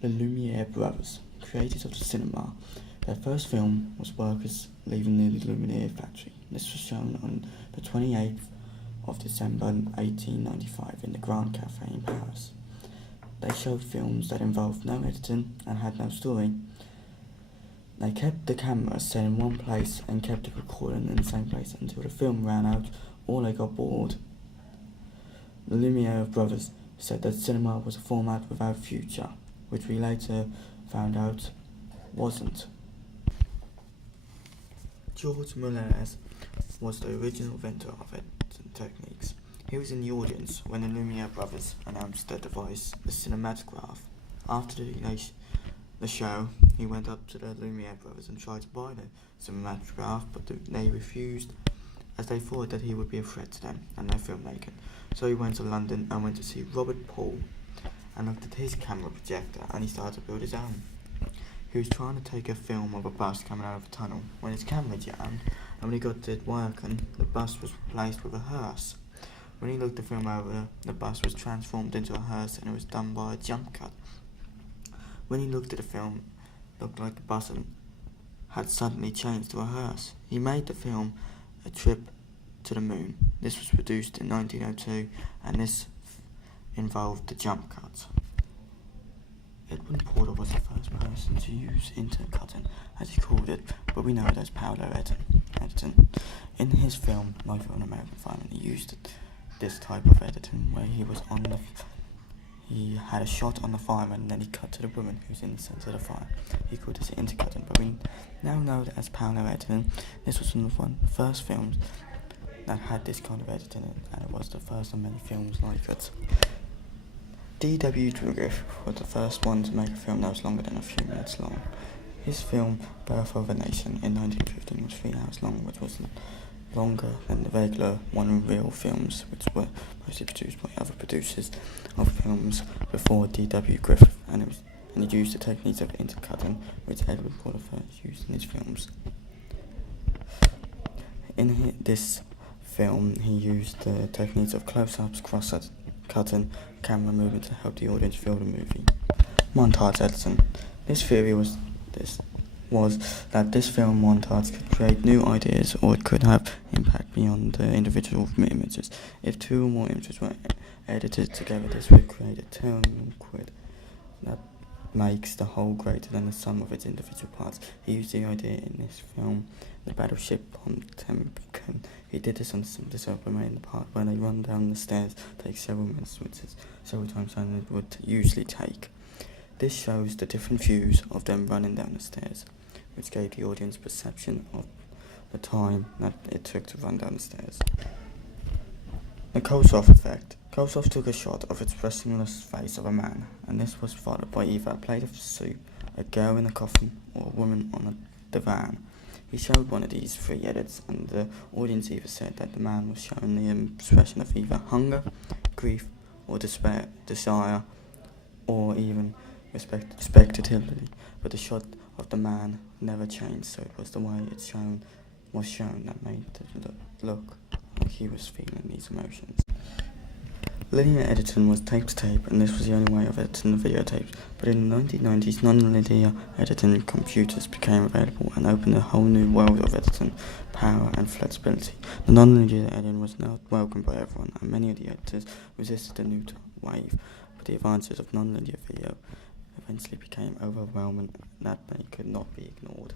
The Lumiere brothers, creators of the cinema. Their first film was workers leaving the Lumiere factory. This was shown on the 28th of December 1895 in the Grand Café in Paris. They showed films that involved no editing and had no story. They kept the camera set in one place and kept it recording in the same place until the film ran out or they got bored. The Lumiere brothers said that cinema was a format without future, which we later found out wasn't. Georges Méliès was the original inventor of editing techniques. He was in the audience when the Lumiere brothers announced their device, the cinematograph. After the show, he went up to the Lumiere brothers and tried to buy the cinematograph, but they refused, as they thought that he would be a threat to them and their filmmaking. So he went to London and went to see Robert Paul and looked at his camera projector, and he started to build his own. He was trying to take a film of a bus coming out of a tunnel when his camera jammed, and when he got it working, the bus was replaced with a hearse. When he looked the film over, the bus was transformed into a hearse, and it was done by a jump cut. When he looked at the film, it looked like the bus had suddenly changed to a hearse. He made the film A Trip to the Moon. This was produced in 1902, and this involved the jump cut. Edwin Porter was the first person to use intercutting, as he called it, but we know it as parallel editing. In his film Life of an American Fireman, he used this type of editing where he had a shot on the fireman and then he cut to the woman who's in the centre of the fire. He called this intercutting, but we now know it as parallel editing. This was one of the first films that had this kind of editing in it, and it was the first of many films like it. D.W. Griffith was the first one to make a film that was longer than a few minutes long. His film Birth of a Nation in 1915 was 3 hours long, which was longer than the regular one-reel films, which were mostly produced by other producers of films before D.W. Griffith, and he used the techniques of intercutting, which Edward Porter first used in his films. In this film, he used the techniques of close-ups, cross-cutting, camera movement to help the audience feel the movie. Montage editing. This theory was that this film montage could create new ideas, or it could have impact beyond the individual images. If 2 or more images were edited together, this would create a turning quid that makes the whole greater than the sum of its individual parts. He used the idea in this film, the battleship Potemkin. He did this on the simplest open part where they run down the stairs, takes several minutes, which is several times than it would usually take. This shows the different views of them running down the stairs, which gave the audience perception of the time that it took to run down the stairs. The Kossoff effect. Kossoff took a shot of the expressionless face of a man, and this was followed by either a plate of soup, a girl in a coffin, or a woman on a divan. He showed one of these 3 edits, and the audience either said that the man was showing the expression of either hunger, grief, or despair, desire, or even respectability, but the shot of the man never changed, so it was the way it was shown that made it look like he was feeling these emotions. Linear editing was tape to tape, and this was the only way of editing the videotapes, but in the 1990s non-linear editing computers became available and opened a whole new world of editing power and flexibility. The non-linear editing was not welcomed by everyone, and many of the editors resisted the new wave, but the advances of non-linear video eventually became overwhelming that they could not be ignored.